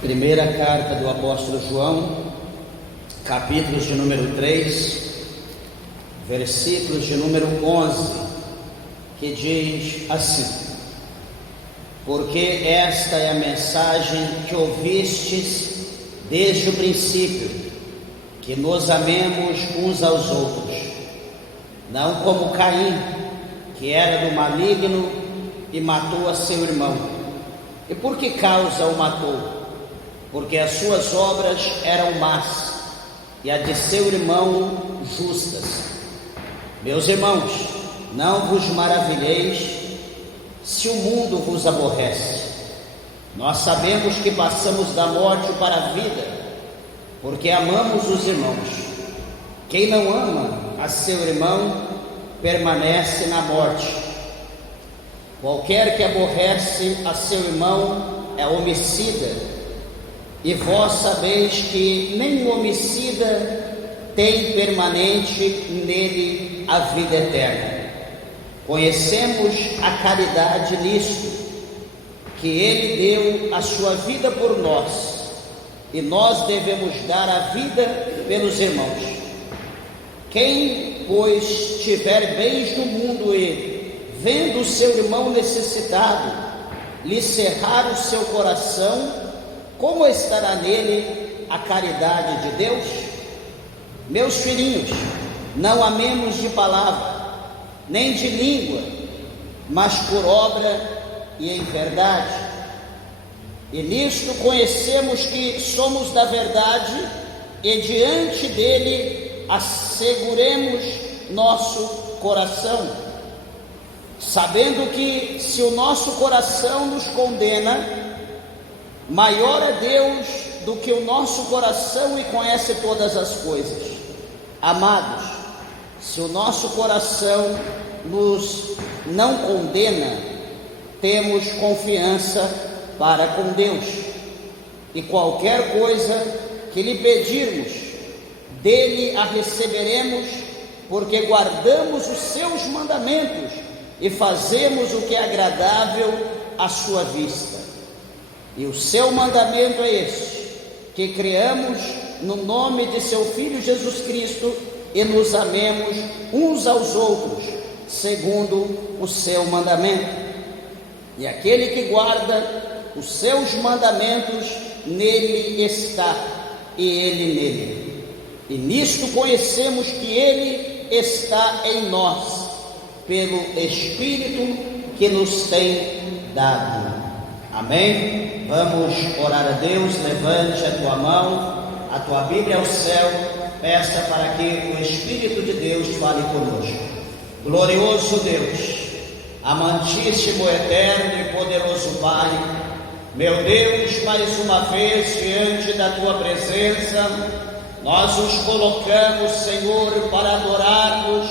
Primeira carta do apóstolo João, capítulos de número 3, versículos de número 11, que diz assim: porque esta é a mensagem que ouvistes desde o princípio, que nos amemos uns aos outros, não como Caim, que era do maligno e matou a seu irmão. E por que causa o matou? Porque as suas obras eram más e a de seu irmão justas. Meus irmãos, não vos maravilheis se o mundo vos aborrece. Nós sabemos que passamos da morte para a vida, porque amamos os irmãos. Quem não ama a seu irmão permanece na morte. Qualquer que aborrece a seu irmão é homicida, e vós sabeis que nem o homicida tem permanente nele a vida eterna. Conhecemos a caridade nisto, que ele deu a sua vida por nós, e nós devemos dar a vida pelos irmãos. Quem, pois, tiver bens no mundo e, vendo o seu irmão necessitado, lhe cerrar o seu coração, como estará nele a caridade de Deus? Meus filhinhos, não amemos de palavra, nem de língua, mas por obra e em verdade. E nisto conhecemos que somos da verdade, e diante dele asseguremos nosso coração, sabendo que se o nosso coração nos condena, maior é Deus do que o nosso coração e conhece todas as coisas. Amados, se o nosso coração nos não condena, temos confiança para com Deus, e qualquer coisa que lhe pedirmos, dele a receberemos, porque guardamos os seus mandamentos e fazemos o que é agradável à sua vista. E o seu mandamento é este: que creamos no nome de seu Filho Jesus Cristo e nos amemos uns aos outros, segundo o seu mandamento. E aquele que guarda os seus mandamentos, nele está, e ele nele. E nisto conhecemos que ele está em nós, pelo Espírito que nos tem dado. Amém? Vamos orar a Deus. Levante a tua mão, a tua Bíblia ao céu, peça para que o Espírito de Deus fale conosco. Glorioso Deus, amantíssimo, eterno e poderoso Pai, meu Deus, mais uma vez diante da tua presença, nós nos colocamos, Senhor, para adorarmos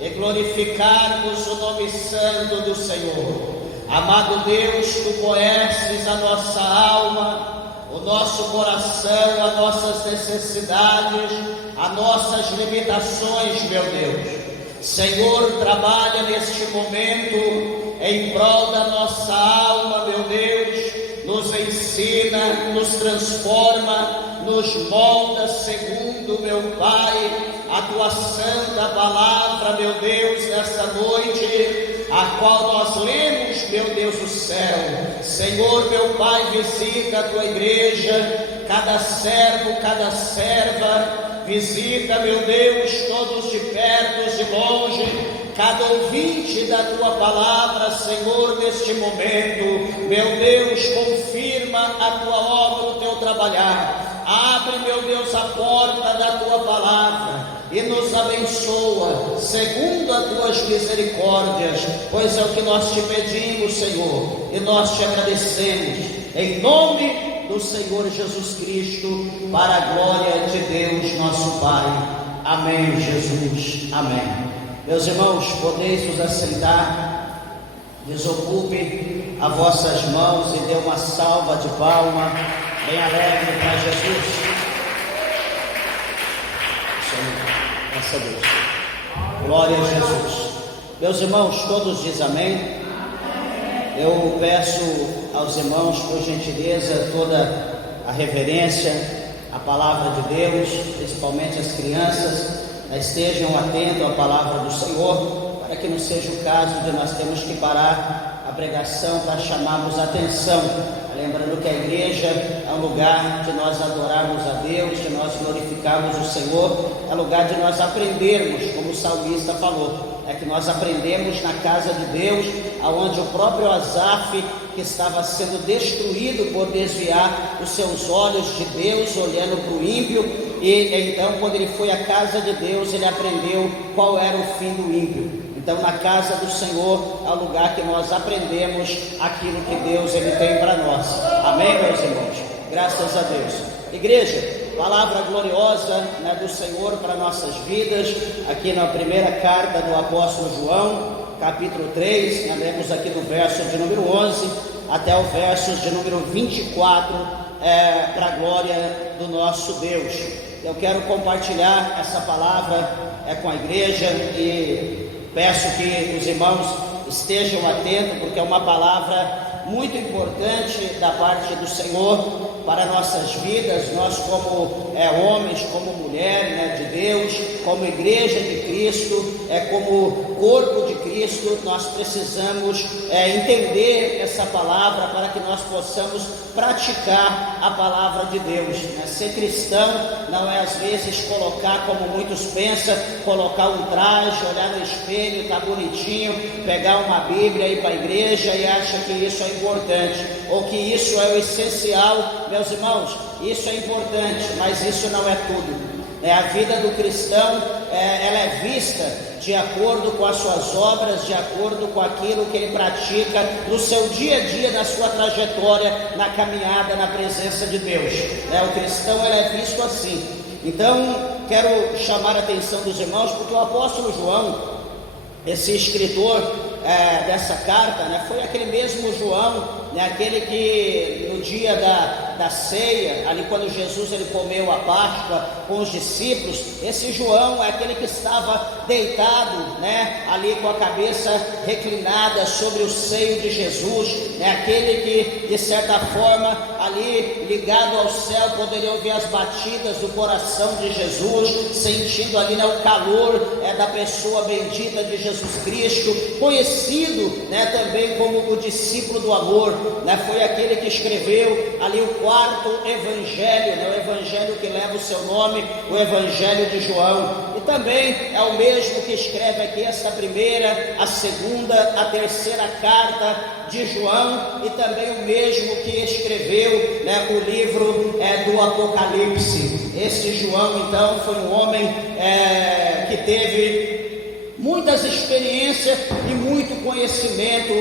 e glorificarmos o nome santo do Senhor. Amado Deus, tu conheces a nossa alma, o nosso coração, as nossas necessidades, as nossas limitações, meu Deus. Senhor, trabalha neste momento em prol da nossa alma, meu Deus, nos ensina, nos transforma, nos molda segundo, meu Pai, a tua santa palavra, meu Deus, nesta noite, a qual nós lemos, meu Deus do céu. Senhor, meu Pai, visita a tua igreja, cada servo, cada serva, visita, meu Deus, todos de perto, de longe, cada ouvinte da tua palavra, Senhor, neste momento, meu Deus, confirma a tua obra, o teu trabalhar, abre, meu Deus, a porta da tua palavra e nos abençoa, segundo as tuas misericórdias, pois é o que nós te pedimos, Senhor, e nós te agradecemos, em nome do Senhor Jesus Cristo, para a glória de Deus, nosso Pai. Amém, Jesus, amém. Meus irmãos, podeis vos assentar, desocupe as vossas mãos e dê uma salva de palma bem alegre para Jesus. Graças a Deus. Glória a Jesus. Meus irmãos, todos dizem amém? Eu peço aos irmãos, por gentileza, toda a reverência à palavra de Deus, principalmente as crianças, estejam atentos à palavra do Senhor, para que não seja o caso de nós termos que parar a pregação para chamarmos a atenção. Lembrando que a igreja é um lugar de nós adorarmos a Deus, de nós glorificarmos o Senhor, é lugar de nós aprendermos, como o salmista falou, que nós aprendemos na casa de Deus, aonde o próprio Asaf, que estava sendo destruído por desviar os seus olhos de Deus, olhando para o ímpio, e então quando ele foi à casa de Deus, ele aprendeu qual era o fim do ímpio. Então, na casa do Senhor é o lugar que nós aprendemos aquilo que Deus ele tem para nós. Amém, meus irmãos? Graças a Deus. Igreja, palavra gloriosa, do Senhor para nossas vidas, aqui na primeira carta do apóstolo João, capítulo 3, nós lemos aqui do verso de número 11 até o verso de número 24, para a glória do nosso Deus. Eu quero compartilhar essa palavra com a igreja e peço que os irmãos estejam atentos, porque é uma palavra muito importante da parte do Senhor para nossas vidas, nós como homens, como mulher de Deus, como igreja de Cristo, como corpo de Cristo, nós precisamos entender essa palavra para que nós possamos praticar a palavra de Deus. Ser cristão não é às vezes colocar, como muitos pensam, colocar um traje, olhar no espelho, tá bonitinho, pegar uma Bíblia, ir para a igreja e acha que isso é importante, ou que isso é o essencial. Meus irmãos, isso é importante, mas isso não é tudo. A vida do cristão, ela é vista de acordo com as suas obras, de acordo com aquilo que ele pratica no seu dia a dia, na sua trajetória, na caminhada, na presença de Deus. O cristão, ele é visto assim. Então, quero chamar a atenção dos irmãos, porque o apóstolo João, esse escritor dessa carta, foi aquele mesmo João, aquele que no dia da ceia, ali quando Jesus ele comeu a Páscoa com os discípulos, esse João é aquele que estava deitado, ali com a cabeça reclinada sobre o seio de Jesus, aquele que de certa forma ali ligado ao céu poderia ouvir as batidas do coração de Jesus, sentindo ali o calor da pessoa bendita de Jesus Cristo, conhecido também como o discípulo do amor, foi aquele que escreveu ali o quarto evangelho, o evangelho que leva o seu nome, o evangelho de João, e também é o mesmo que escreve aqui esta primeira, a segunda, a terceira carta de João, e também o mesmo que escreveu o livro do Apocalipse. Esse João então foi um homem que teve muitas experiências e muito conhecimento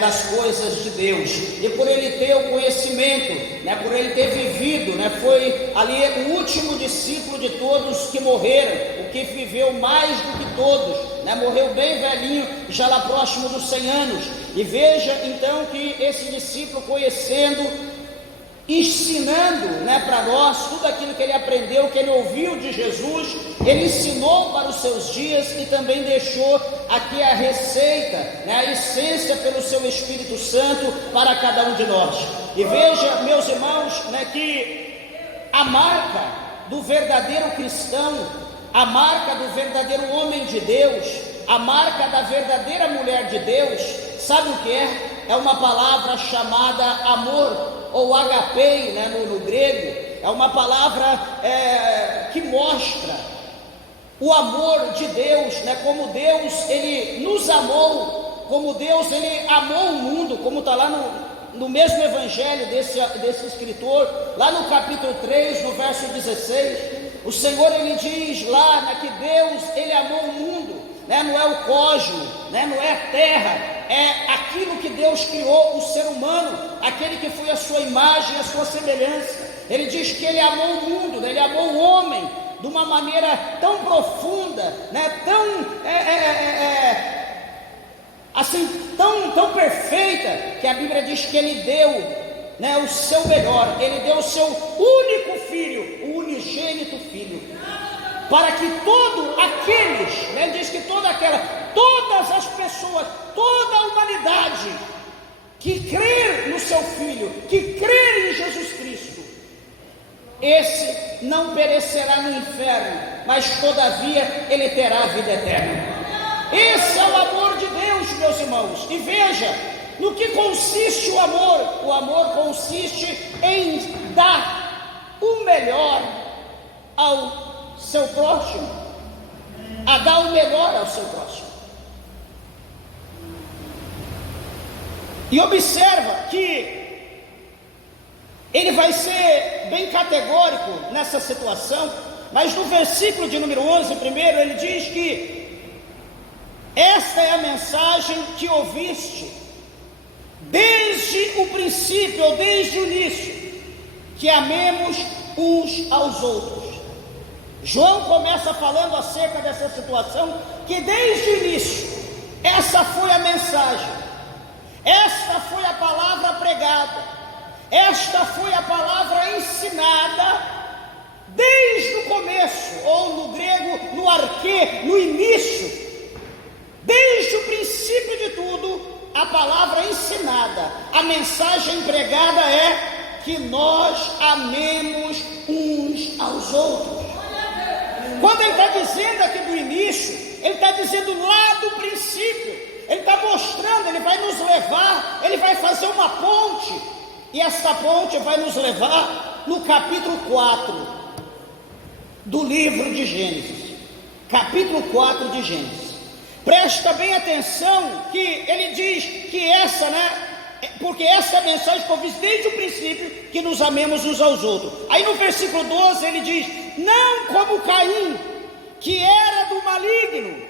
das coisas de Deus, e por ele ter o conhecimento, por ele ter vivido, foi ali o último discípulo de todos que morreram, o que viveu mais do que todos, morreu bem velhinho, já lá próximo dos 100 anos, e veja então que esse discípulo, conhecendo, ensinando para nós tudo aquilo que ele aprendeu, que ele ouviu de Jesus, ele ensinou para os seus dias e também deixou aqui a receita, a essência pelo seu Espírito Santo para cada um de nós. E veja, meus irmãos, que a marca do verdadeiro cristão, a marca do verdadeiro homem de Deus, a marca da verdadeira mulher de Deus, sabe o que é? É uma palavra chamada amor, ou agapei, no grego. É uma palavra que mostra o amor de Deus, como Deus ele nos amou, como Deus ele amou o mundo, como está lá no mesmo evangelho desse escritor, lá no capítulo 3, no verso 16, o Senhor ele diz lá que Deus ele amou o mundo, não é o cosmos, não é a terra, é aquilo que Deus criou, o ser humano, aquele que foi a sua imagem, a sua semelhança. Ele diz que ele amou o mundo, ele amou o homem de uma maneira tão profunda, tão assim, tão perfeita, que a Bíblia diz que ele deu o seu melhor, ele deu o seu único filho, o unigênito filho, para que todos aqueles, diz que todas as pessoas, toda a humanidade que crer no seu Filho, que crer em Jesus Cristo, esse não perecerá no inferno, mas todavia ele terá a vida eterna. Esse é o amor de Deus, meus irmãos. E veja, no que consiste o amor? O amor consiste em dar o melhor ao seu próximo, a dar o melhor ao seu próximo. E observa que ele vai ser bem categórico nessa situação, mas no versículo de número 11, primeiro, ele diz que esta é a mensagem que ouviste desde o princípio, ou desde o início, que amemos uns aos outros. João começa falando acerca dessa situação, que desde o início, essa foi a mensagem, esta foi a palavra pregada, esta foi a palavra ensinada desde o começo, ou no grego, no arquê, no início, desde o princípio de tudo, a palavra ensinada, a mensagem pregada é que nós amemos uns aos outros. Quando ele está dizendo aqui do início, ele está dizendo lá do princípio, ele está mostrando, ele vai nos levar, ele vai fazer uma ponte, e esta ponte vai nos levar no capítulo 4 do livro de Gênesis, capítulo 4 de Gênesis. Presta bem atenção que ele diz que essa, porque essa é a mensagem que eu fiz desde o princípio, que nos amemos uns aos outros. Aí no versículo 12 ele diz: não como Caim, que era do maligno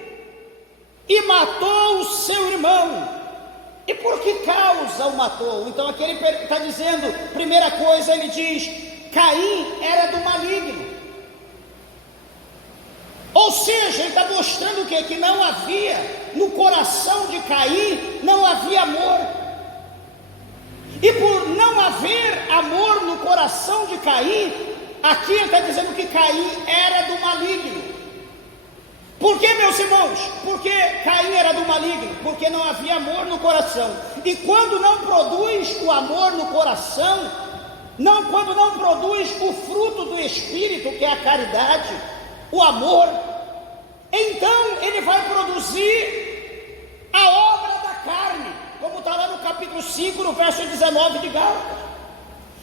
e matou o seu irmão. E por que causa o matou? Então aqui ele está dizendo, primeira coisa, ele diz: Caim era do maligno. Ou seja, ele está mostrando o quê? Que não havia, no coração de Caim, não havia amor. E por não haver amor no coração de Caim, aqui ele está dizendo que Caim era do maligno. Por que, meus irmãos? Porque Caim era do maligno? Porque não havia amor no coração. E quando não produz o amor no coração, quando não produz o fruto do Espírito, que é a caridade, o amor, então ele vai produzir a obra da carne, como está lá no capítulo 5, no verso 19 de Gálatas.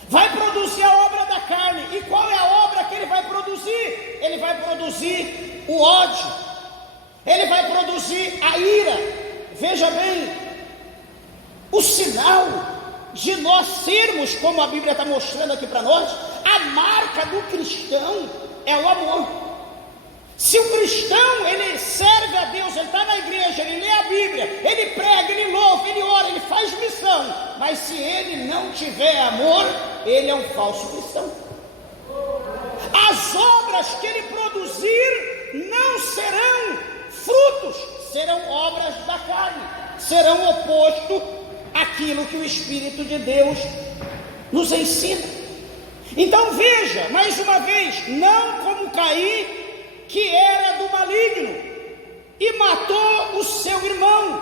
Vai produzir a obra da carne. E qual é a obra que ele vai produzir? Ele vai produzir o ódio, ele vai produzir a ira. Veja bem, o sinal de nós sermos, como a Bíblia está mostrando aqui para nós, a marca do cristão é o amor. Se o cristão, ele serve a Deus, ele está na igreja, ele lê a Bíblia, ele prega, ele louva, ele ora, ele faz missão, mas se ele não tiver amor, ele é um falso cristão. As obras que ele produzir não serão frutos, serão obras da carne, serão oposto àquilo que o Espírito de Deus nos ensina. Então veja, mais uma vez, não como Caim, que era do maligno e matou o seu irmão.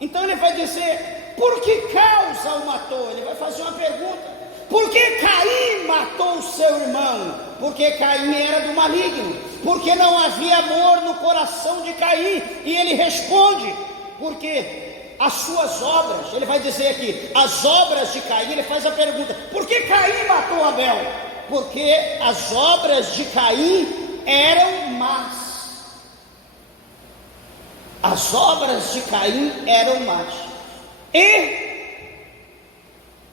Então ele vai dizer: por que causa o matou? Ele vai fazer uma pergunta: por que Caim matou o seu irmão? Porque Caim era do maligno, porque não havia amor no coração de Caim. E ele responde: porque as suas obras, ele vai dizer aqui, as obras de Caim. Ele faz a pergunta: por que Caim matou Abel? Porque as obras de Caim eram más. As obras de Caim eram más, e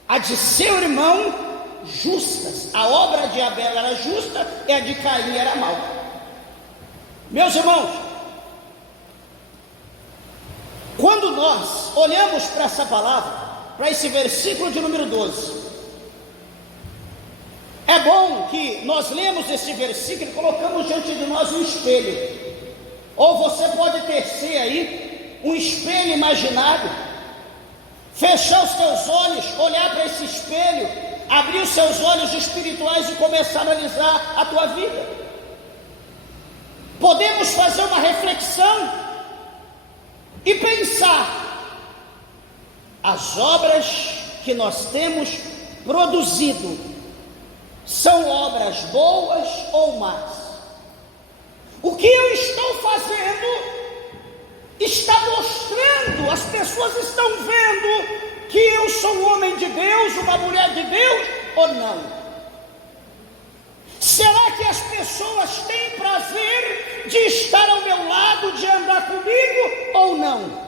a de seu irmão justas. A obra de Abel era justa e a de Caim era mal. Meus irmãos, quando nós olhamos para essa palavra, para esse versículo de número 12, é bom que nós lemos esse versículo e colocamos diante de nós um espelho. Ou você pode tecer aí um espelho imaginário, fechar os teus olhos, olhar para esse espelho, abrir os seus olhos espirituais e começar a analisar a tua vida. Podemos fazer uma reflexão e pensar: as obras que nós temos produzido São obras boas ou más? O que eu estou fazendo está mostrando, as pessoas estão vendo que eu sou um homem de Deus, uma mulher de Deus ou não? Será que as pessoas têm prazer de estar ao meu lado, de andar comigo ou não?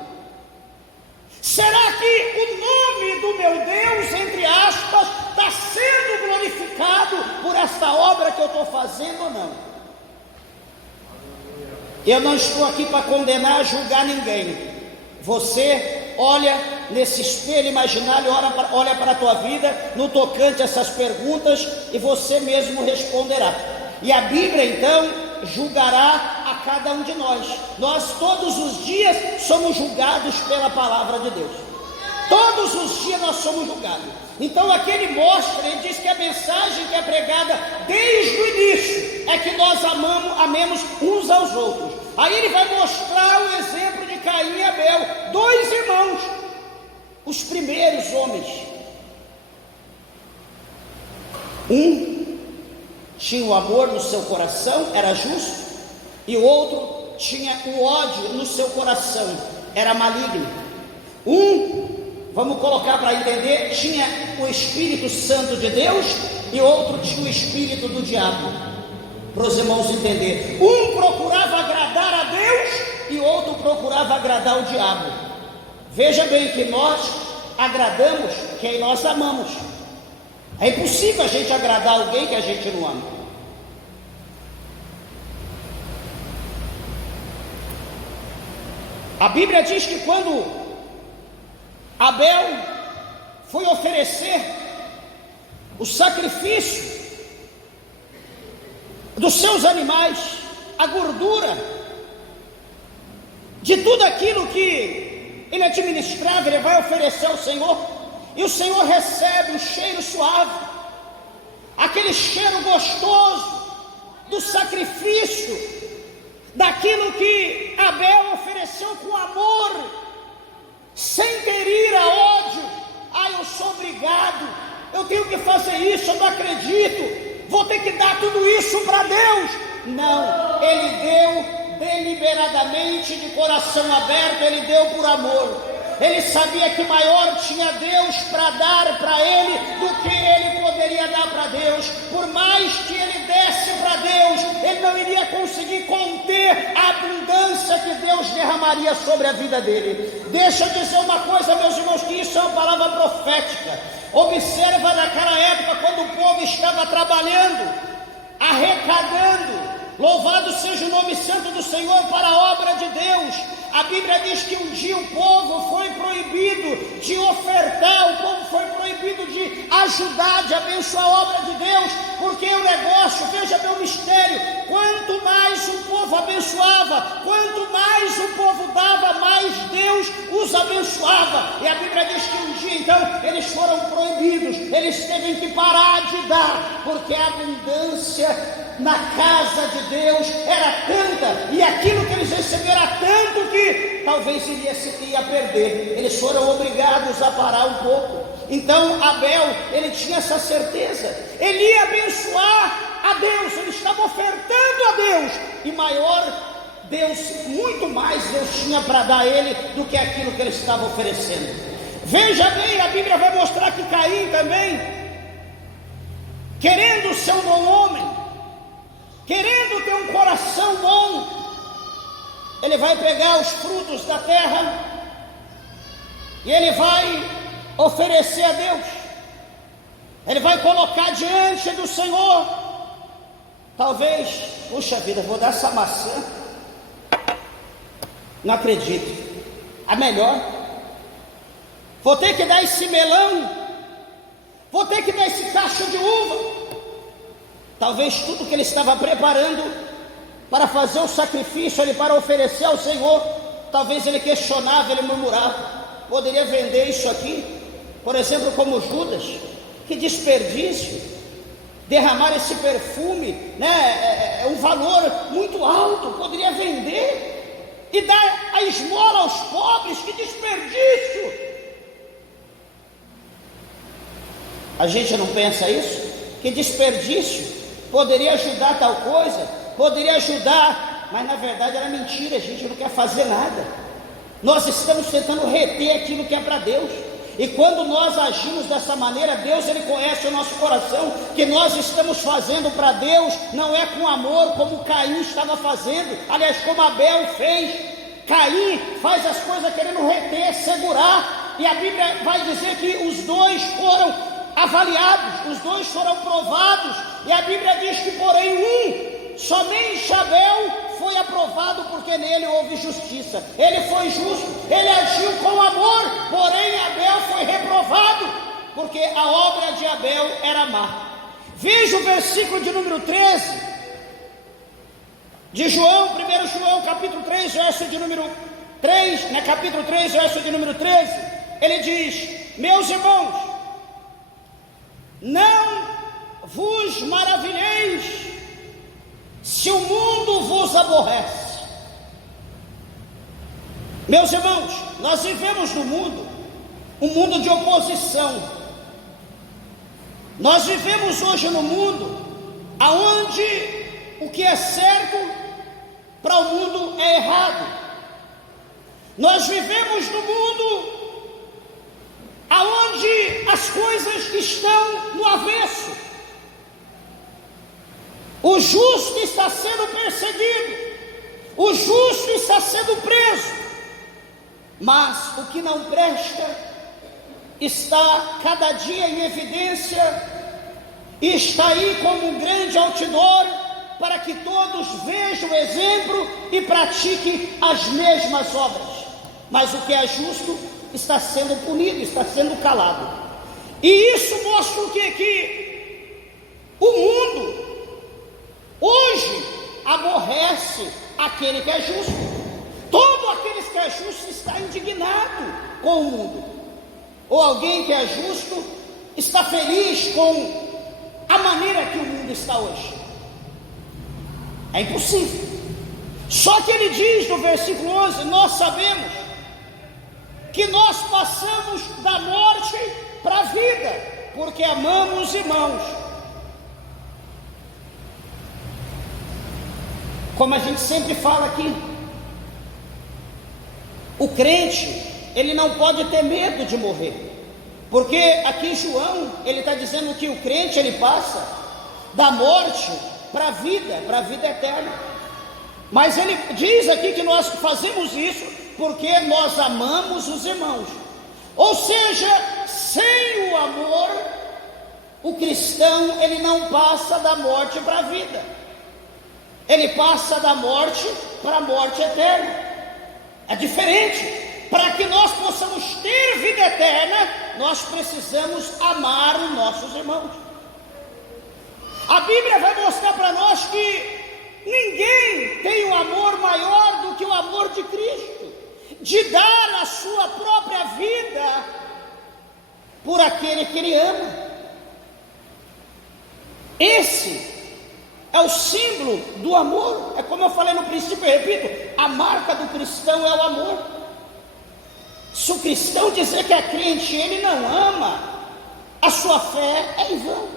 Será que o nome do meu Deus, entre aspas, está sendo glorificado por esta obra que eu estou fazendo ou não? Eu não estou aqui para condenar, julgar ninguém. Você olha nesse espelho imaginário, olha para a tua vida, no tocante a essas perguntas, e você mesmo responderá. E a Bíblia então julgará a cada um de nós. Nós todos os dias somos julgados pela palavra de Deus. Todos os dias nós somos julgados. Então aqui ele mostra, ele diz que a mensagem que é pregada desde o início é que nós amemos uns aos outros. Aí ele vai mostrar o exemplo de Caim e Abel, dois irmãos, os primeiros homens. Um tinha o amor no seu coração, era justo, e o outro tinha o ódio no seu coração, era maligno. Vamos colocar para entender, tinha o Espírito Santo de Deus e outro tinha o Espírito do diabo, para os irmãos entenderem. Um procurava agradar a Deus e outro procurava agradar o diabo. Veja bem que nós agradamos quem nós amamos. É impossível a gente agradar alguém que a gente não ama. A Bíblia diz que quando Abel foi oferecer o sacrifício dos seus animais, a gordura de tudo aquilo que ele administrava, ele vai oferecer ao Senhor, e o Senhor recebe um cheiro suave, aquele cheiro gostoso do sacrifício, daquilo que Abel ofereceu com amor, sem ter ira, ódio. Eu sou obrigado, eu tenho que fazer isso, eu não acredito, vou ter que dar tudo isso para Deus. Não, ele deu deliberadamente, de coração aberto, ele deu por amor. Ele sabia que maior tinha Deus para dar para ele do que ele poderia dar para Deus. Por mais que ele desse para Deus, ele não iria conseguir conter a abundância que Deus derramaria sobre a vida dele. Deixa eu dizer uma coisa, meus irmãos, que isso é uma palavra profética. Observa naquela época, quando o povo estava trabalhando, arrecadando, louvado seja o nome santo do Senhor, para a obra de Deus. A Bíblia diz que um dia o povo foi proibido de ofertar, o povo foi proibido de ajudar, de abençoar a obra de Deus, porque o negócio, veja bem o mistério, quanto mais o povo abençoava, quanto mais o povo dava, mais Deus os abençoava. E a Bíblia diz que um dia então eles foram proibidos, eles teve que parar de dar, porque a abundância na casa de Deus era tanta, e aquilo que eles receberam era tanto que talvez ia perder. Eles foram obrigados a parar um pouco. Então Abel, ele tinha essa certeza, ele ia abençoar a Deus, ele estava ofertando a Deus, e maior Deus, muito mais Deus tinha para dar a ele do que aquilo que ele estava oferecendo. Veja bem, a Bíblia vai mostrar que Caim também, querendo ser um bom homem, querendo ter um coração bom, ele vai pegar os frutos da terra e ele vai oferecer a Deus, ele vai colocar diante do Senhor. Talvez, puxa vida, vou dar essa maçã, não acredito, a melhor, vou ter que dar esse melão, vou ter que dar esse cacho de uva. Talvez tudo que ele estava preparando para fazer o sacrifício, ele para oferecer ao Senhor, talvez ele questionava, ele murmurava, poderia vender isso aqui, por exemplo, como Judas, que desperdício, derramar esse perfume, né, é um valor muito alto, poderia vender e dar a esmola aos pobres, que desperdício. A gente não pensa isso? que desperdício, poderia ajudar tal coisa, poderia ajudar, mas na verdade era mentira, a gente não quer fazer nada. Nós estamos tentando reter aquilo que é para Deus. E quando nós agimos dessa maneira, Deus, Ele conhece o nosso coração, que nós estamos fazendo para Deus, não é com amor, como Caim estava fazendo, aliás, como Abel fez. Caim faz as coisas querendo reter, segurar, e a Bíblia vai dizer que os dois foram avaliados, os dois foram provados, e a Bíblia diz que porém somente Abel foi aprovado, porque nele houve justiça, ele foi justo, ele agiu com amor, porém Abel foi reprovado, porque a obra de Abel era má. Veja o versículo de número 13 de João, 1 João capítulo 3, verso de número 3, capítulo 3, verso de número 13, ele diz: meus irmãos, não vos maravilheis se o mundo vos aborrece. Meus irmãos, nós vivemos no mundo, um mundo de oposição. Nós vivemos hoje no mundo aonde o que é certo para o mundo é errado. Nós vivemos no mundo aonde as coisas estão no avesso. O justo está sendo perseguido, o justo está sendo preso, mas o que não presta está cada dia em evidência e está aí como um grande outdoor para que todos vejam o exemplo e pratiquem as mesmas obras. Mas o que é justo está sendo punido, está sendo calado. E isso mostra o que? Que o mundo hoje aborrece aquele que é justo. Todo aquele que é justo está indignado com o mundo. Ou alguém que é justo está feliz com a maneira que o mundo está hoje. É impossível. Só que ele diz no versículo 11: nós sabemos que nós passamos da morte para a vida, porque amamos os irmãos. Como a gente sempre fala aqui, o crente, ele não pode ter medo de morrer, porque aqui João, ele está dizendo que o crente, ele passa da morte para a vida eterna. Mas ele diz aqui que nós fazemos isso porque nós amamos os irmãos. Ou seja, sem o amor, o cristão, ele não passa da morte para a vida, ele passa da morte para a morte eterna. É diferente. Para que nós possamos ter vida eterna, nós precisamos amar os nossos irmãos. A Bíblia vai mostrar para nós que ninguém tem um amor maior do que o amor de Cristo, de dar a sua própria vida por aquele que ele ama. Esse é o símbolo do amor. É como eu falei no princípio, eu repito, a marca do cristão é o amor. Se o cristão dizer que é crente, ele não ama, a sua fé é em vão.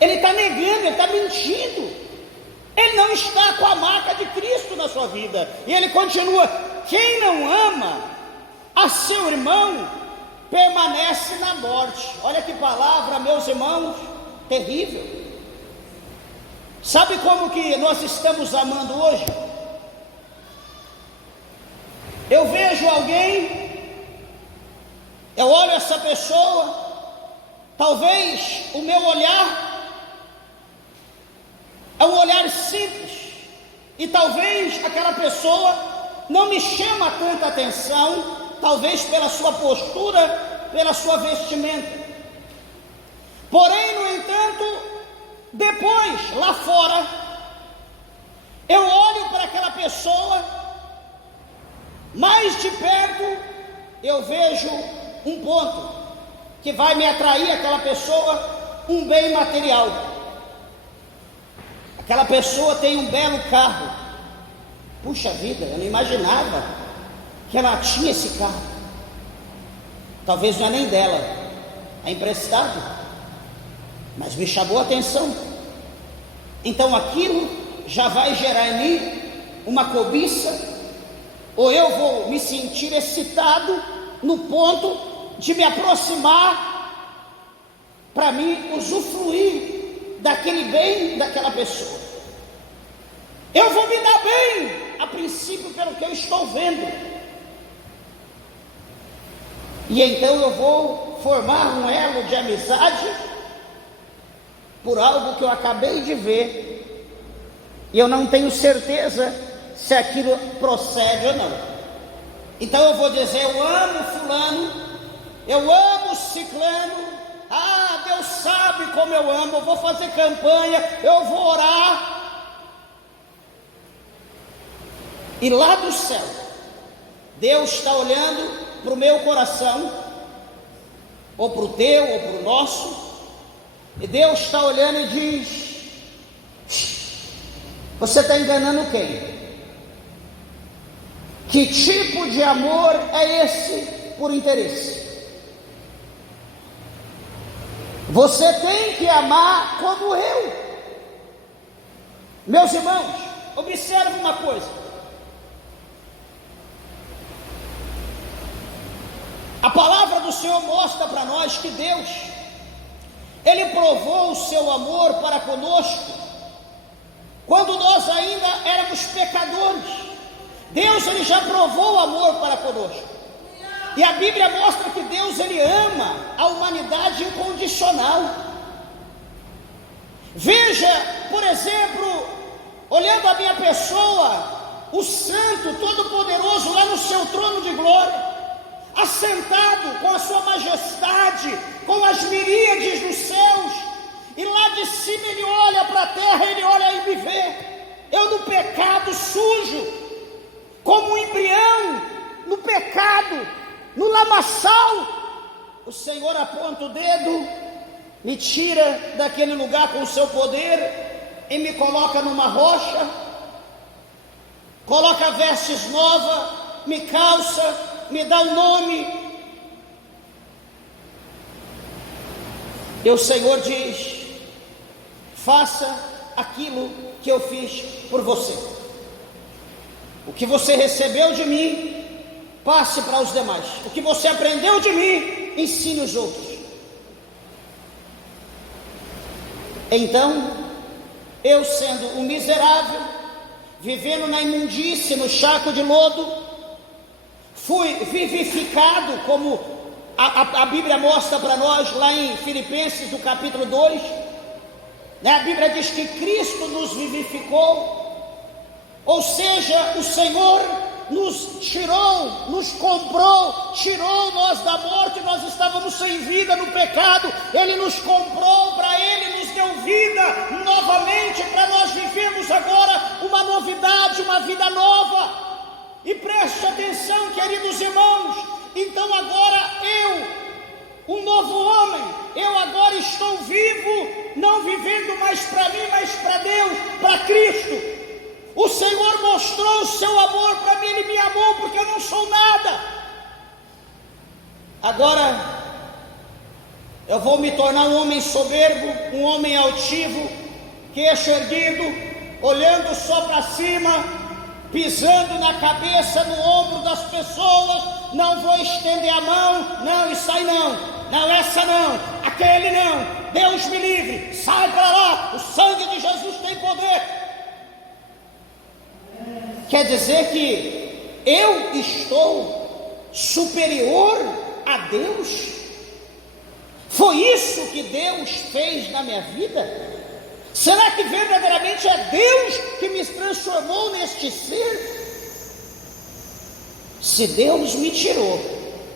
Ele está negando, ele está mentindo. Ele não está com a marca de Cristo na sua vida. E ele continua: quem não ama a seu irmão permanece na morte. Olha que palavra, meus irmãos, terrível. Sabe como que nós estamos amando hoje? Eu vejo alguém, eu olho essa pessoa, talvez o meu olhar é um olhar simples, e talvez aquela pessoa não me chama tanta atenção, talvez pela sua postura, pela sua vestimenta. Porém, no entanto, depois, lá fora, eu olho para aquela pessoa, mais de perto, eu vejo um ponto que vai me atrair aquela pessoa, um bem material. Aquela pessoa tem um belo carro. Puxa vida, eu não imaginava que ela tinha esse carro. Talvez não é nem dela, é emprestado. mas me chamou a atenção. Então aquilo já vai gerar em mim uma cobiça, ou eu vou me sentir excitado no ponto de me aproximar para mim usufruir daquele bem daquela pessoa. Eu vou me dar bem, a princípio, pelo que eu estou vendo, e então eu vou formar um elo de amizade por algo que eu acabei de ver, e eu não tenho certeza se aquilo procede ou não. Então eu vou dizer: eu amo fulano, eu amo ciclano, Deus sabe como eu amo, eu vou fazer campanha, eu vou orar. E lá do céu, Deus está olhando para o meu coração, ou para o teu, ou para o nosso, e Deus está olhando e diz: você está enganando quem? Que tipo de amor é esse por interesse? Você tem que amar como eu. Meus irmãos, observe uma coisa. A palavra do Senhor mostra para nós que Deus, Ele provou o seu amor para conosco quando nós ainda éramos pecadores. Deus, Ele já provou o amor para conosco. E a Bíblia mostra que Deus, Ele ama a humanidade incondicional. Veja, por exemplo, olhando a minha pessoa, o Santo Todo-Poderoso lá no seu trono de glória, assentado com a sua majestade, com as miríades dos céus, e lá de cima Ele olha para a terra, Ele olha e me vê, eu no pecado sujo, como um embrião, no pecado, no lamaçal. O Senhor aponta o dedo, me tira daquele lugar com o seu poder, e me coloca numa rocha, coloca vestes novas, me calça, me dá um nome, e o Senhor diz: faça aquilo que eu fiz por você. O que você recebeu de mim, passe para os demais. O que você aprendeu de mim, ensine os outros. Então, eu sendo um miserável, vivendo na imundície, no charco de lodo, fui vivificado, como a Bíblia mostra para nós lá em Filipenses, no capítulo 2, A Bíblia diz que Cristo nos vivificou, ou seja, o Senhor nos tirou, nos comprou, tirou nós da morte. Nós estávamos sem vida no pecado, Ele nos comprou, para Ele nos deu vida novamente, para nós vivermos agora uma novidade, uma vida nova. E preste atenção, queridos irmãos, então agora um novo homem, eu agora estou vivo, não vivendo mais para mim, mas para Deus, para Cristo. O Senhor mostrou o seu amor para mim, Ele me amou porque eu não sou nada. Agora, eu vou me tornar um homem soberbo, um homem altivo, queixo erguido, olhando só para cima, pisando na cabeça, no ombro das pessoas. Não vou estender a mão, não, isso aí não, essa não, aquele não, Deus me livre, sai para lá, o sangue de Jesus tem poder. Quer dizer que eu estou superior a Deus? Foi isso que Deus fez na minha vida? Será que verdadeiramente é Deus que me transformou neste ser? Se Deus me tirou,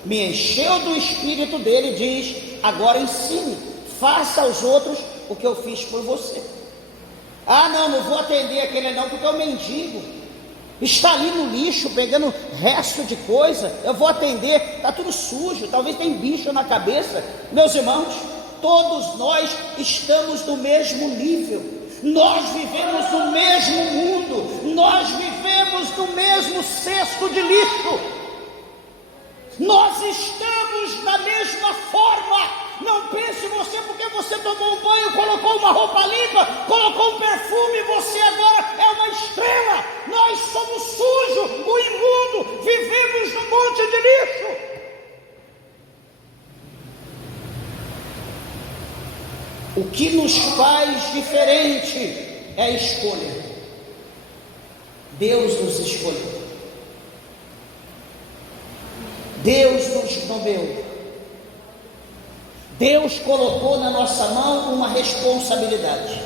me encheu do Espírito dele, diz: agora ensine, faça aos outros o que eu fiz por você. Não vou atender aquele não, porque é um mendigo, está ali no lixo pegando resto de coisa, eu vou atender, está tudo sujo, talvez tem bicho na cabeça. Meus irmãos, todos nós estamos no mesmo nível, nós vivemos no mesmo mundo, nós vivemos no mesmo cesto de lixo, nós estamos da mesma forma, Não pense você, porque você tomou um banho, colocou uma roupa limpa, colocou um perfume, você agora é uma estrela. Nós somos sujos, o imundo, vivemos num monte de lixo. O que nos faz diferente é a escolha. Deus nos escolheu. Deus nos nomeou. Deus colocou na nossa mão uma responsabilidade.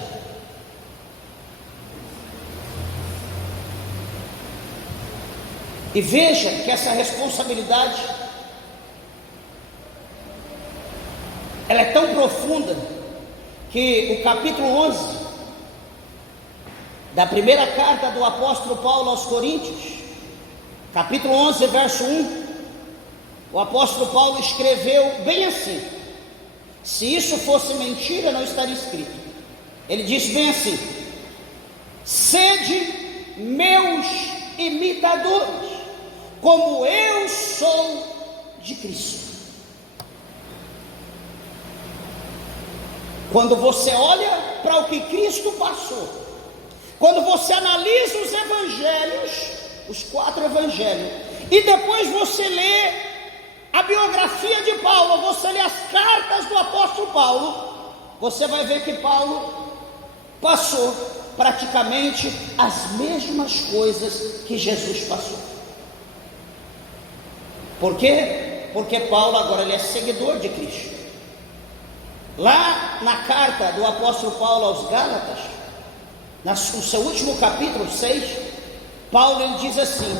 E veja que essa responsabilidade, ela é tão profunda, que o capítulo 11 da primeira carta do apóstolo Paulo aos Coríntios, capítulo 11, verso 1, o apóstolo Paulo escreveu bem assim. Se isso fosse mentira, não estaria escrito. Ele disse bem assim: sede meus imitadores, como eu sou de Cristo. Quando você olha para o que Cristo passou, quando você analisa os evangelhos, os 4 evangelhos, e depois você lê a biografia de Paulo, você lê as cartas do apóstolo Paulo, você vai ver que Paulo passou praticamente as mesmas coisas que Jesus passou. Por quê? Porque Paulo agora ele é seguidor de Cristo. Lá na carta do apóstolo Paulo aos Gálatas, no seu último capítulo 6, Paulo ele diz assim,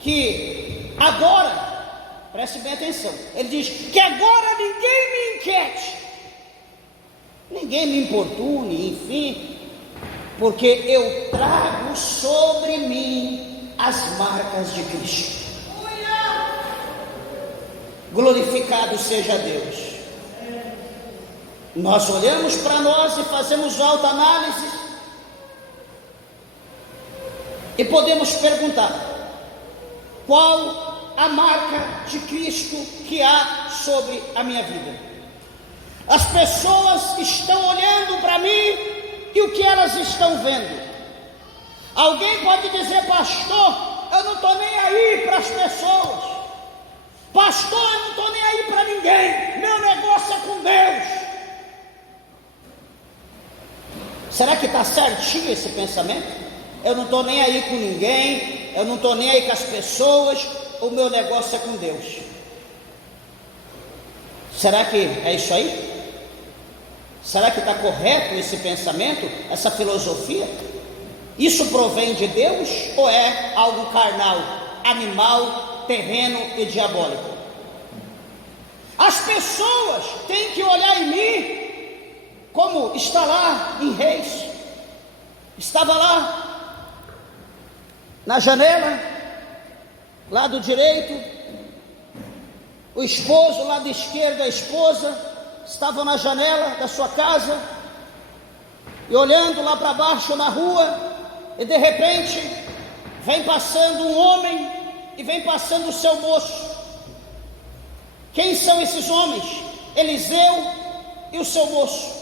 que agora, preste bem atenção, ele diz que agora ninguém me inquiete, ninguém me importune, enfim, porque eu trago sobre mim as marcas de Cristo. Glorificado seja Deus. Nós olhamos para nós e fazemos autoanálise e podemos perguntar: qual a marca de Cristo que há sobre a minha vida? As pessoas estão olhando para mim e o que elas estão vendo? Alguém pode dizer: pastor, eu não estou nem aí para as pessoas, pastor, eu não estou nem aí para ninguém, meu negócio é com Deus. Será que está certinho esse pensamento? Eu não estou nem aí com ninguém, eu não estou nem aí com as pessoas, o meu negócio é com Deus. Será que é isso aí? Será que está correto esse pensamento, essa filosofia? Isso provém de Deus ou é algo carnal, animal, terreno e diabólico? As pessoas têm que olhar em mim, como está lá em Reis, estava lá na janela, lado direito, o esposo, lado esquerdo, a esposa, estavam na janela da sua casa, e olhando lá para baixo na rua, e de repente, vem passando um homem, e vem passando o seu moço. Quem são esses homens? Eliseu e o seu moço.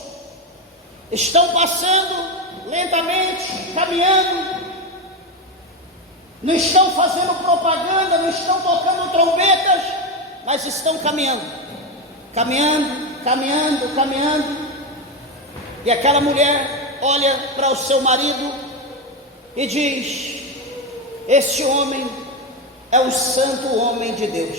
Estão passando lentamente, caminhando, não estão fazendo propaganda, não estão tocando trombetas, mas estão caminhando, e aquela mulher olha para o seu marido e diz: este homem é o santo homem de Deus.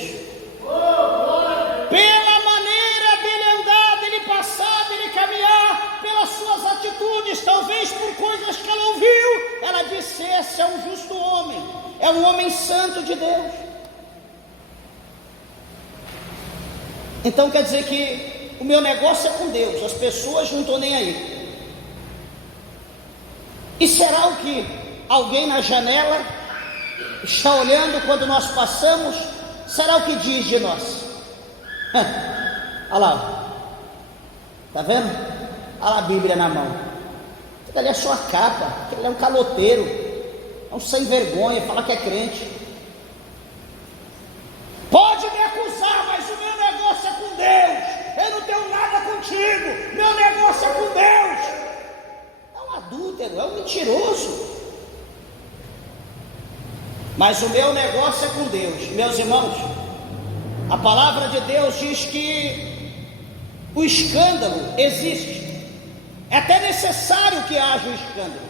Pela maneira dele andar, dele passar, dele caminhar, pelas suas atitudes, talvez por coisas que ela ouviu, ela disse: esse é um justo homem, é um homem santo de Deus. Então quer dizer que o meu negócio é com Deus, as pessoas não estão nem aí. E será o que alguém na janela está olhando quando nós passamos? Será o que diz de nós? Olha lá, está vendo? Olha lá a Bíblia na mão. Aquilo ali é só a capa, aquilo ali é um caloteiro, é um sem vergonha, fala que é crente. Pode me acusar, mas o meu negócio é com Deus, eu não tenho adúltero, é um mentiroso. Mas o meu negócio é com Deus. Meus irmãos, a palavra de Deus diz que o escândalo existe. É até necessário que haja o escândalo.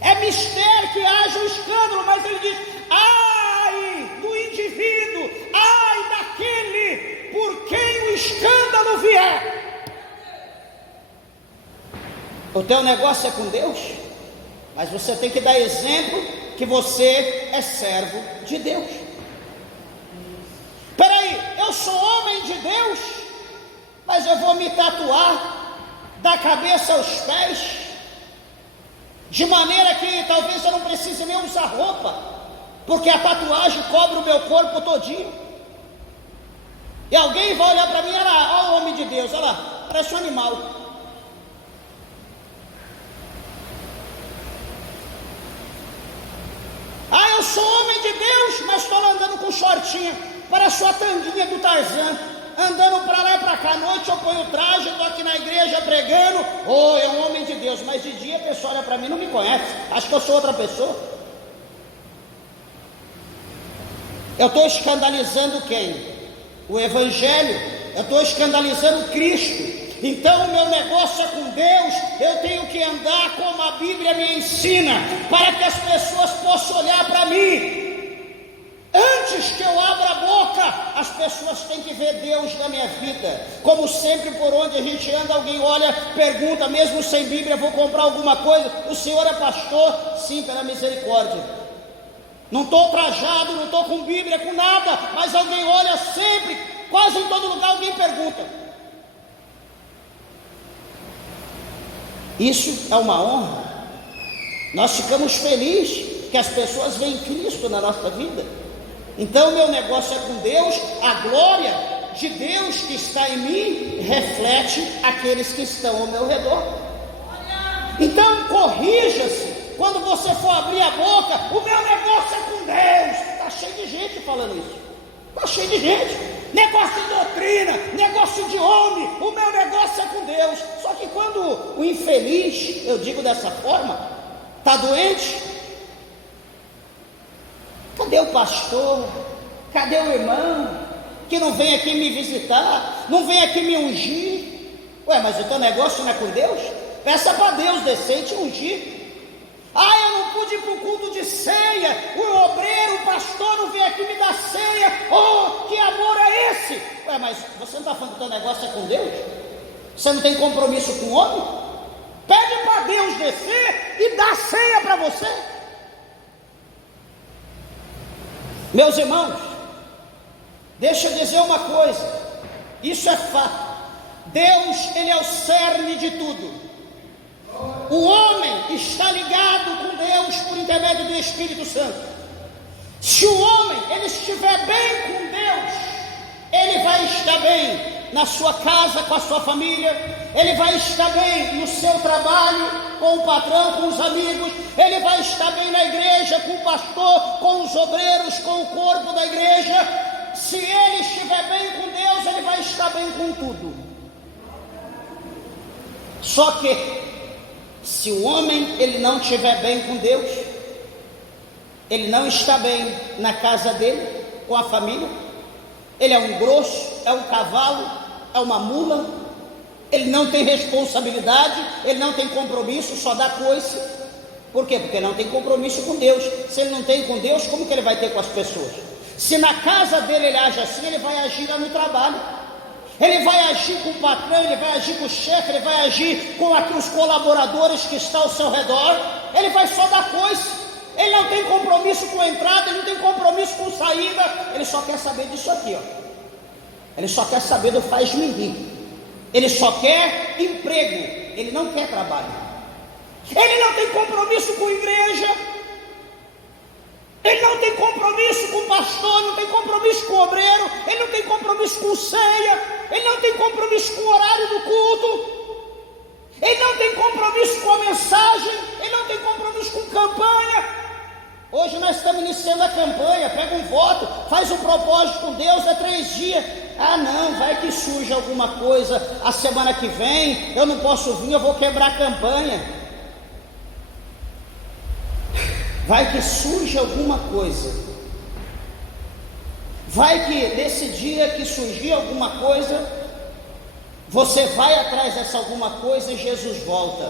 É mistério que haja o escândalo, mas ele diz: ai do indivíduo, ai daquele por quem o escândalo vier. O teu negócio é com Deus, mas você tem que dar exemplo que você é servo de Deus. Peraí, eu sou homem de Deus, mas eu vou me tatuar da cabeça aos pés, de maneira que talvez eu não precise nem usar roupa, porque a tatuagem cobre o meu corpo todinho. E alguém vai olhar para mim: olha o homem de Deus, olha lá, parece um animal. Eu sou homem de Deus, mas estou andando com shortinho, parece a tanguinha do Tarzan, andando para lá e para cá. À noite eu ponho o traje, estou aqui na igreja pregando. É um homem de Deus, mas de dia a pessoa olha para mim, não me conhece, acho que eu sou outra pessoa. Eu estou escandalizando quem? O Evangelho. Eu estou escandalizando Cristo. Então o meu negócio é com Deus. Eu tenho que andar como a Bíblia me ensina, para que as pessoas possam olhar para mim. Antes que eu abra a boca, as pessoas têm que ver Deus na minha vida. Como sempre, por onde a gente anda, alguém olha, pergunta, mesmo sem Bíblia: vou comprar alguma coisa, o senhor é pastor? Sim, pela misericórdia. Não estou trajado, não estou com Bíblia, com nada, mas alguém olha sempre, quase em todo lugar alguém pergunta. Isso é uma honra. Nós ficamos felizes que as pessoas veem Cristo na nossa vida. Então meu negócio é com Deus. A glória de Deus que está em mim reflete aqueles que estão ao meu redor. Então corrija-se quando você for abrir a boca: o meu negócio é com Deus. Está cheio de gente falando isso. Está cheio de gente. Negócio de doutrina, negócio de homem, o meu negócio é com Deus. Só que quando o infeliz, eu digo dessa forma, está doente, cadê o pastor? Cadê o irmão que não vem aqui me visitar, não vem aqui me ungir? Mas o teu negócio não é com Deus? Peça para Deus descer e te ungir. Eu não pude ir para o culto de ceia, o obreiro, o pastor não veio aqui me dar ceia. Que amor é esse? Mas você não está falando que o teu negócio é com Deus? Você não tem compromisso com o homem? Pede para Deus descer e dar ceia para você. Meus irmãos, deixa eu dizer uma coisa, isso é fato. Deus, Ele é o cerne de tudo. O homem está ligado com Deus por intermédio do Espírito Santo. Se o homem ele estiver bem com Deus, ele vai estar bem na sua casa, com a sua família. Ele vai estar bem no seu trabalho, com o patrão, com os amigos. Ele vai estar bem na igreja, com o pastor, com os obreiros, com o corpo da igreja. Se ele estiver bem com Deus, ele vai estar bem com tudo. Só que se o homem ele não estiver bem com Deus, ele não está bem na casa dele, com a família. Ele é um grosso, é um cavalo, é uma mula. Ele não tem responsabilidade, ele não tem compromisso, só dá coice. Por quê? Porque ele não tem compromisso com Deus. Se ele não tem com Deus, como que ele vai ter com as pessoas? Se na casa dele ele age assim, ele vai agir lá no trabalho. Ele vai agir com o patrão, ele vai agir com o chefe, ele vai agir com aqui os colaboradores que estão ao seu redor. Ele vai só dar coice. Ele não tem compromisso com entrada, ele não tem compromisso com saída. Ele só quer saber disso aqui, Ele só quer saber do faz-me-rir. Ele só quer emprego, ele não quer trabalho. Ele não tem compromisso com a igreja. Ele não tem compromisso com o pastor, não tem compromisso com o obreiro, ele não tem compromisso com ceia, ele não tem compromisso com o horário do culto, ele não tem compromisso com a mensagem, ele não tem compromisso com campanha. Hoje nós estamos iniciando a campanha, pega um voto, faz um propósito com Deus, é 3 dias. Não, vai que surge alguma coisa a semana que vem, eu não posso vir, eu vou quebrar a campanha. Vai que surge alguma coisa, vai que nesse dia que surgir alguma coisa, você vai atrás dessa alguma coisa e Jesus volta,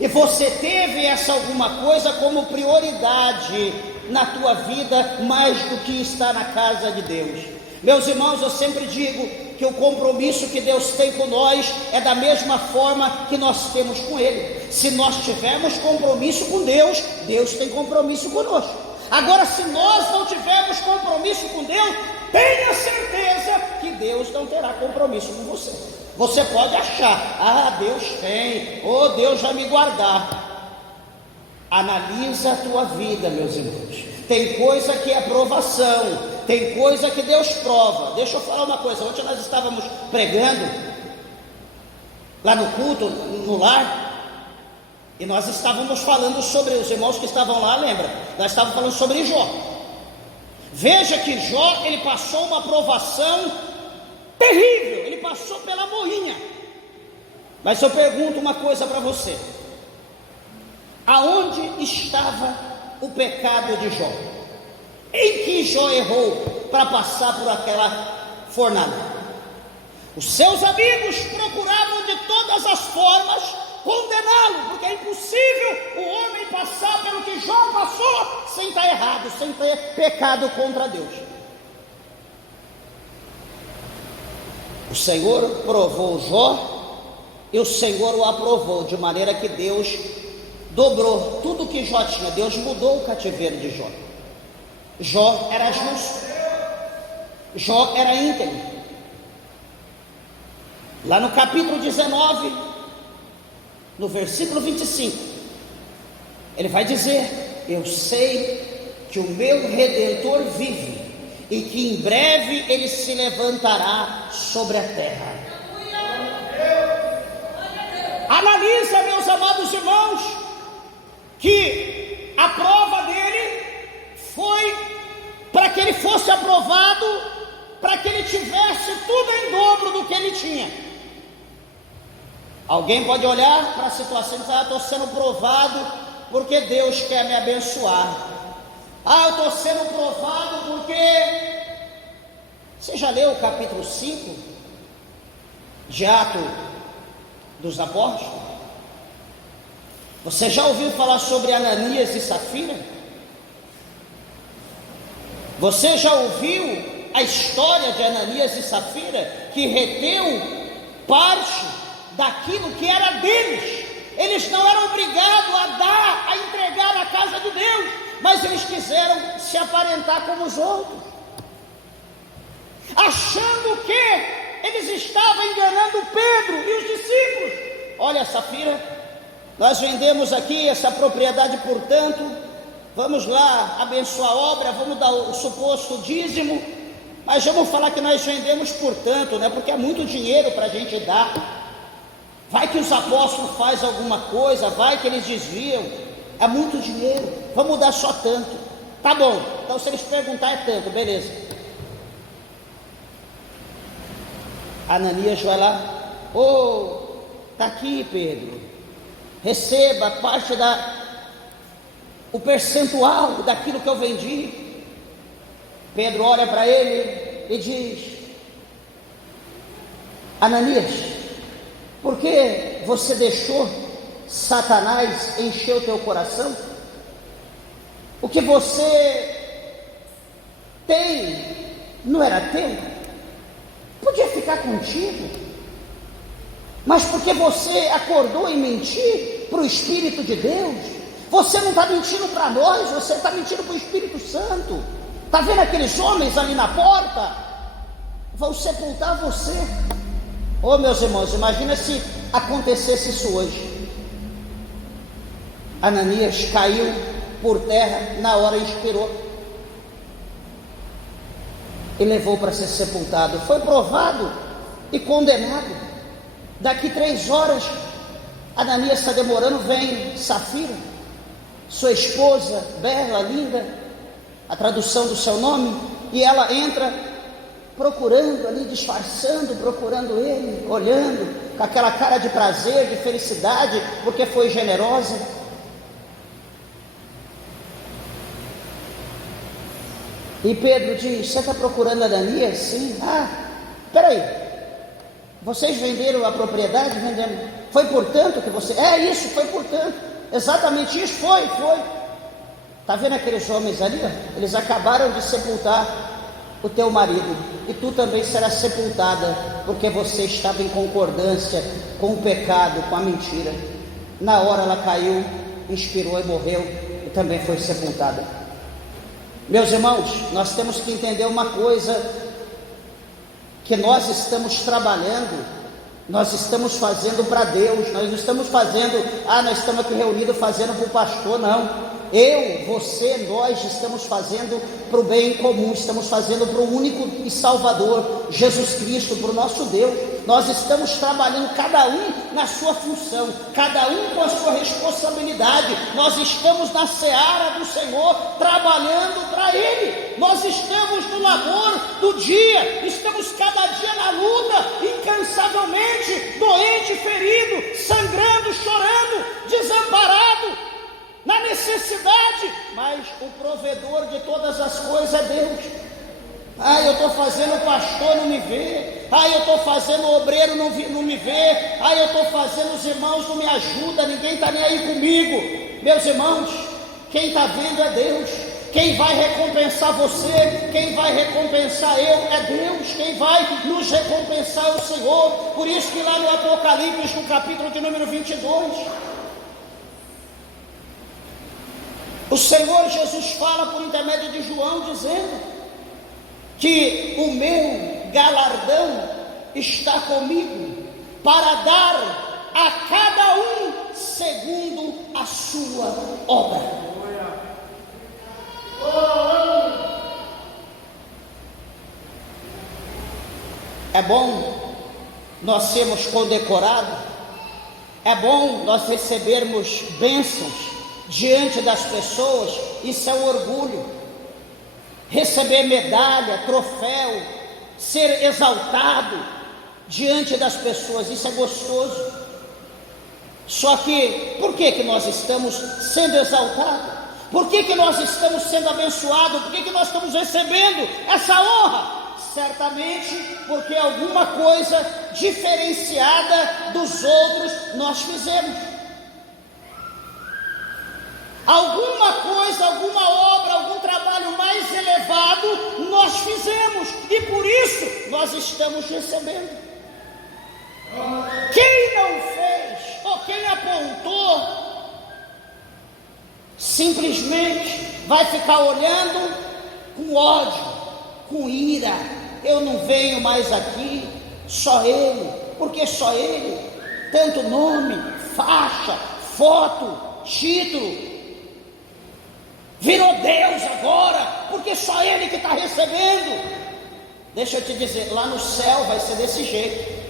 e você teve essa alguma coisa como prioridade na tua vida, mais do que estar na casa de Deus. Meus irmãos, eu sempre digo que o compromisso que Deus tem com nós é da mesma forma que nós temos com Ele. Se nós tivermos compromisso com Deus, Deus tem compromisso conosco. Agora, se nós não tivermos compromisso com Deus, tenha certeza que Deus não terá compromisso com você. Você pode achar, Deus tem, Deus vai me guardar. Analisa a tua vida, meus irmãos. Tem coisa que é provação, tem coisa que Deus prova. Deixa eu falar uma coisa. Ontem nós estávamos pregando lá no culto, no lar, e nós estávamos falando sobre, os irmãos que estavam lá, lembra? Nós estávamos falando sobre Jó. Veja que Jó, ele passou uma provação terrível, ele passou pela moinha. Mas eu pergunto uma coisa para você: aonde estava o pecado de Jó? Em que Jó errou para passar por aquela fornalha? Os seus amigos procuravam de todas as formas condená-lo, porque é impossível o homem passar pelo que Jó passou sem estar errado, sem ter pecado contra Deus. O Senhor provou Jó e o Senhor o aprovou, de maneira que Deus dobrou tudo que Jó tinha. Deus mudou o cativeiro de Jó. Jó era justo, Jó era íntegro. Lá no capítulo 19, no versículo 25, ele vai dizer: eu sei que o meu Redentor vive, e que em breve ele se levantará sobre a terra. Analisa, meus amados irmãos, que a prova dele foi para que ele fosse aprovado, para que ele tivesse tudo em dobro do que ele tinha. Alguém pode olhar para a situação e dizer: estou sendo provado porque Deus quer me abençoar. Eu estou sendo provado porque... Você já leu o capítulo 5 de Atos dos Apóstolos? Você já ouviu falar sobre Ananias e Safira? Você já ouviu a história de Ananias e Safira, que reteu parte daquilo que era deles? Eles não eram obrigados a entregar a casa de Deus, mas eles quiseram se aparentar como os outros, achando que eles estavam enganando Pedro e os discípulos. Olha, Safira, nós vendemos aqui essa propriedade por tanto, vamos lá abençoar a obra, vamos dar o suposto dízimo, mas vamos falar que nós vendemos por tanto, né? Porque é muito dinheiro para a gente dar. Vai que os apóstolos fazem alguma coisa, vai que eles desviam, é muito dinheiro, vamos dar só tanto. Tá bom, então se eles perguntarem é tanto, beleza. Ananias vai lá: tá aqui, Pedro, receba parte o percentual daquilo que eu vendi. Pedro olha para ele e diz: Ananias, por que você deixou Satanás encher o teu coração? O que você tem não era teu? Podia ficar contigo, mas porque você acordou em mentir para o Espírito de Deus, você não está mentindo para nós, você está mentindo para o Espírito Santo. Está vendo aqueles homens ali na porta? Vão sepultar você. Meus irmãos, imagina se acontecesse isso hoje. Ananias caiu por terra, na hora expirou e levou para ser sepultado. Foi provado e condenado. Daqui 3 horas, Ananias está demorando, vem Safira, sua esposa, bela, linda, a tradução do seu nome, e ela entra procurando ali, disfarçando, procurando ele, olhando, com aquela cara de prazer, de felicidade, porque foi generosa. E Pedro diz: você está procurando Ananias? Sim. Peraí, vocês venderam a propriedade? Vendemos. Foi portanto que você... isso, foi portanto. Exatamente isso, foi. Está vendo aqueles homens ali? Eles acabaram de sepultar o teu marido, e tu também serás sepultada, porque você estava em concordância com o pecado, com a mentira. Na hora ela caiu, inspirou e morreu, e também foi sepultada. Meus irmãos, nós temos que entender uma coisa, que nós estamos trabalhando, nós estamos fazendo para Deus, nós não estamos fazendo, nós estamos aqui reunidos fazendo para o pastor, não. Eu, você, nós estamos fazendo para o bem comum, estamos fazendo para o único e Salvador, Jesus Cristo, para o nosso Deus. Nós estamos trabalhando, cada um na sua função, cada um com a sua responsabilidade. Nós estamos na seara do Senhor, trabalhando para Ele. Nós estamos no labor do dia, estamos cada dia na luta, incansavelmente, doente, ferido, sangrando, chorando, desamparado, na necessidade, mas o provedor de todas as coisas é Deus. Eu estou fazendo pastor, não me vê. Eu estou fazendo obreiro, não me vê. Eu estou fazendo os irmãos, não me ajuda, ninguém está nem aí comigo. Meus irmãos, quem está vendo é Deus. Quem vai recompensar você, quem vai recompensar eu, é Deus. Quem vai nos recompensar é o Senhor. Por isso que lá no Apocalipse, no capítulo de número 22, o Senhor Jesus fala por intermédio de João, dizendo que o meu galardão está comigo, para dar a cada um segundo a sua obra. É bom nós sermos condecorados, é bom nós recebermos bênçãos diante das pessoas, isso é um orgulho. Receber medalha, troféu, ser exaltado diante das pessoas, isso é gostoso. Só que, por que nós estamos sendo exaltados? Por que nós estamos sendo abençoados? Por que nós estamos recebendo essa honra? Certamente porque alguma coisa diferenciada dos outros nós fizemos. Alguma coisa, alguma obra, algum trabalho mais elevado nós fizemos, e por isso nós estamos recebendo. Quem não fez, ou quem apontou, simplesmente vai ficar olhando com ódio, com ira. Eu não venho mais aqui, só ele, porque só ele, tanto nome, faixa, foto, título, virou Deus agora, porque só Ele que está recebendo. Deixa eu te dizer, lá no céu vai ser desse jeito.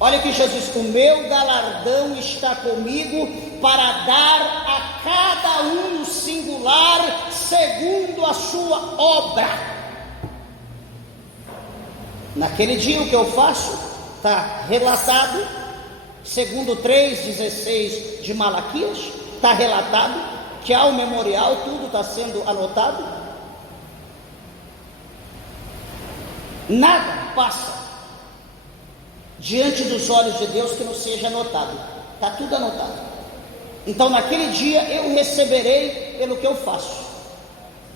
Olha que Jesus: o meu galardão está comigo, para dar a cada um no singular, segundo a sua obra. Naquele dia o que eu faço está relatado, segundo 3,16 de Malaquias, está relatado que há um memorial, tudo está sendo anotado. Nada passa diante dos olhos de Deus que não seja anotado, está tudo anotado. Então naquele dia eu receberei pelo que eu faço.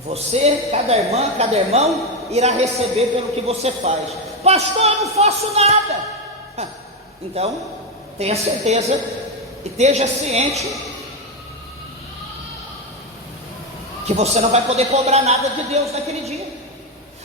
Você, cada irmã, cada irmão irá receber pelo que você faz. Pastor, eu não faço nada. Então tenha certeza e esteja ciente que você não vai poder cobrar nada de Deus naquele dia.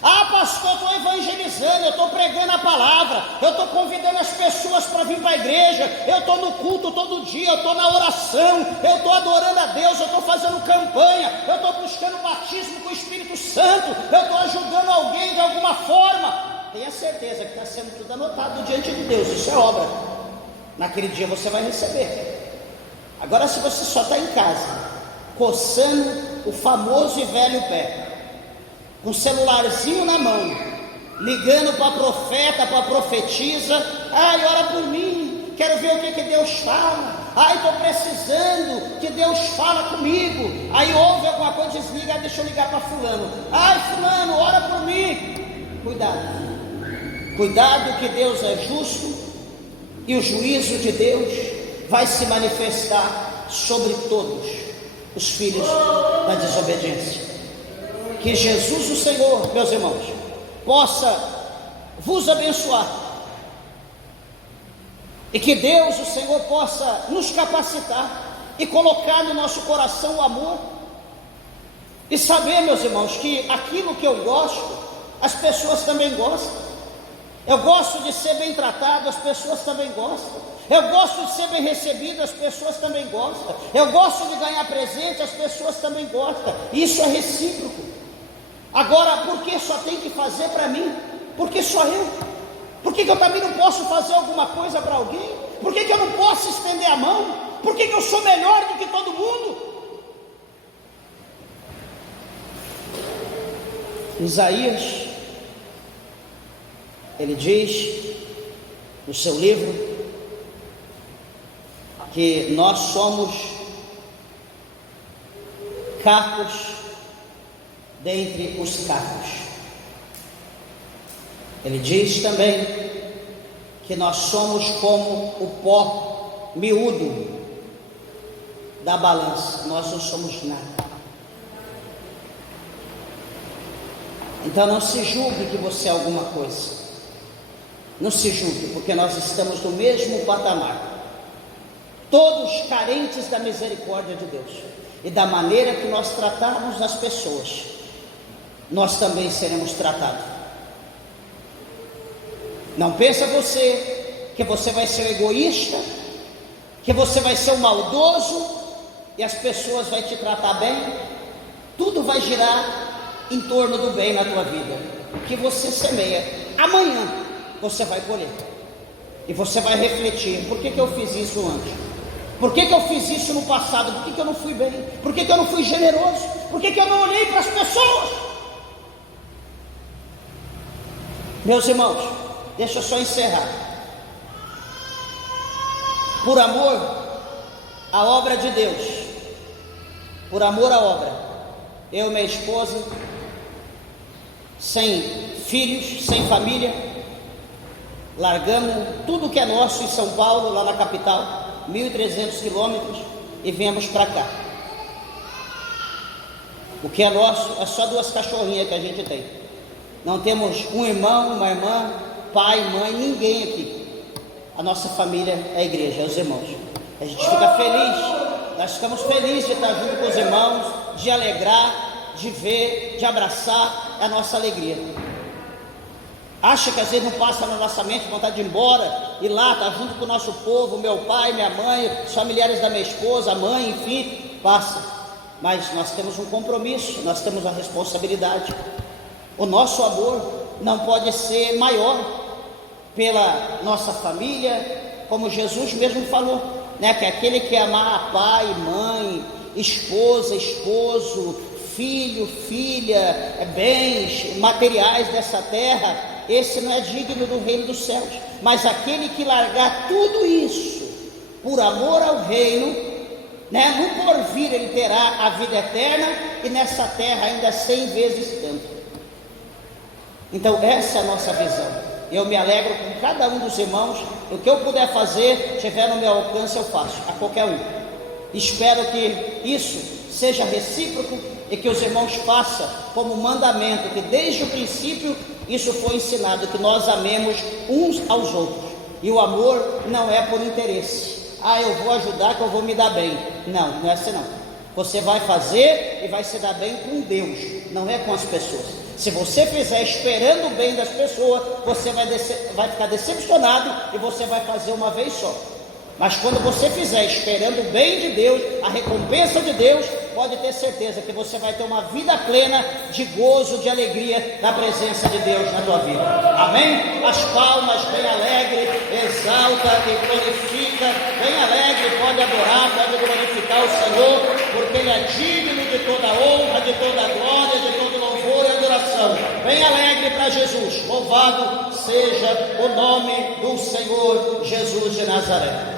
Pastor, eu estou evangelizando, eu estou pregando a palavra, eu estou convidando as pessoas para vir para a igreja, eu estou no culto todo dia, eu estou na oração, eu estou adorando a Deus, eu estou fazendo campanha, eu estou buscando batismo com o Espírito Santo, eu estou ajudando alguém de alguma forma. Tenha certeza que está sendo tudo anotado diante de Deus, isso é obra. Naquele dia você vai receber. Agora, se você só está em casa, coçando o famoso e velho pé, com um celularzinho na mão, ligando para profeta, para profetisa, ora por mim, quero ver o que Deus fala, Ai, estou precisando que Deus fala comigo. Aí ouve alguma coisa, desliga, deixa eu ligar para fulano. Ai, fulano, ora por mim. Cuidado que Deus é justo e o juízo de Deus vai se manifestar sobre todos os filhos da desobediência. Que Jesus o Senhor, meus irmãos, possa vos abençoar, e que Deus o Senhor possa nos capacitar e colocar no nosso coração o amor, e saber, meus irmãos, que aquilo que eu gosto, as pessoas também gostam. Eu gosto de ser bem tratado, as pessoas também gostam. Eu gosto de ser bem recebido, as pessoas também gostam. Eu gosto de ganhar presente, as pessoas também gostam. Isso é recíproco. Agora, por que só tem que fazer para mim? Por que só eu? Por que eu também não posso fazer alguma coisa para alguém? Por que eu não posso estender a mão? Por que eu sou melhor do que todo mundo? Isaías, ele diz no seu livro que nós somos cacos dentre os cacos. Ele diz também que nós somos como o pó miúdo da balança, nós não somos nada. Então não se julgue que você é alguma coisa, não se julgue, porque nós estamos no mesmo patamar, todos carentes da misericórdia de Deus, e da maneira que nós tratarmos as pessoas, nós também seremos tratados. Não pensa você que você vai ser egoísta, que você vai ser um maldoso e as pessoas vão te tratar bem. Tudo vai girar em torno do bem na tua vida. O que você semeia, amanhã você vai colher. E você vai refletir: por que eu fiz isso antes? Por que eu fiz isso no passado? Por que eu não fui bem? Por que eu não fui generoso? Por que eu não olhei para as pessoas? Meus irmãos, deixa eu só encerrar. Por amor à obra de Deus, por amor à obra, eu e minha esposa, sem filhos, sem família, largamos tudo que é nosso em São Paulo, lá na capital, 1.300 quilômetros, e viemos para cá. O que é nosso é só 2 cachorrinhas que a gente tem. Não temos um irmão, uma irmã, pai, mãe, ninguém aqui. A nossa família é a igreja, é os irmãos. A gente fica feliz, nós ficamos felizes de estar junto com os irmãos, de alegrar, de ver, de abraçar, é a nossa alegria. Acha que às vezes não passa na nossa mente vontade de ir embora, ir lá, estar junto com o nosso povo, meu pai, minha mãe, os familiares da minha esposa, a mãe, enfim, passa. Mas nós temos um compromisso, nós temos uma responsabilidade. O nosso amor não pode ser maior pela nossa família, como Jesus mesmo falou, né? Que aquele que amar pai, mãe, esposa, esposo, filho, filha, bens materiais dessa terra, esse não é digno do reino dos céus. Mas aquele que largar tudo isso por amor ao reino, né? No porvir ele terá a vida eterna, e nessa terra ainda 100 vezes tanto. Então essa é a nossa visão. Eu me alegro com cada um dos irmãos. O que eu puder fazer, tiver no meu alcance, eu faço, a qualquer um. Espero que isso seja recíproco e que os irmãos façam como mandamento, que desde o princípio isso foi ensinado, que nós amemos uns aos outros. E o amor não é por interesse. Eu vou ajudar que eu vou me dar bem. Não, não é assim não. Você vai fazer e vai se dar bem com Deus, não é com as pessoas. Se você fizer esperando o bem das pessoas, você vai ficar decepcionado e você vai fazer uma vez só. Mas quando você fizer esperando o bem de Deus, a recompensa de Deus, pode ter certeza que você vai ter uma vida plena de gozo, de alegria na presença de Deus na tua vida. Amém? As palmas, bem alegre, exalta e glorifica, bem alegre, pode adorar, pode glorificar o Senhor, porque Ele é digno de toda honra, de toda glória, de todo louvor e adoração. Bem alegre para Jesus. Louvado seja o nome do Senhor Jesus de Nazaré.